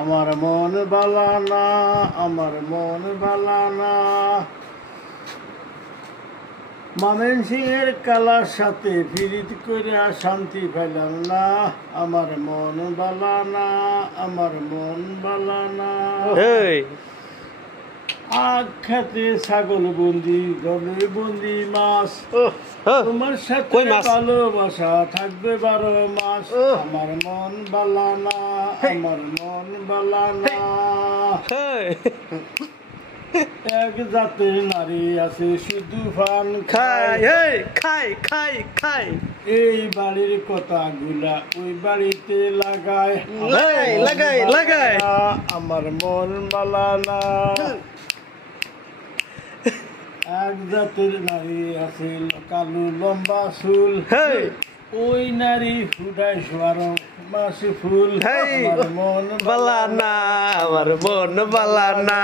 আমার মন বালানা, আমার মন বালানা, মামেন সিংয়ের কালার সাথে ফিরিত করে শান্তি পেলাম না। আমার মন বালানা, আমার মন বালানা। আখ খেতে ছাগল বন্দি, জলে বন্দি মাছ, তোমার সাথে ভালোবাসা থাকবে 12 মাস। আমার মন বালানা, আমার মন বালানা। এক জাতের নারী আছে শুধু পান খায়, খায় খায় খায়। এই বাড়ির কথাগুলা ওই বাড়িতে লাগায়, লাগায় লাগায়। আমার মন বালানা। এক জাতের নারী আছে কালো লম্বা চুল, ওই নারী ফুটায় 12 মাস ফুল। আমার মন বালানা, আমার মন বালানা।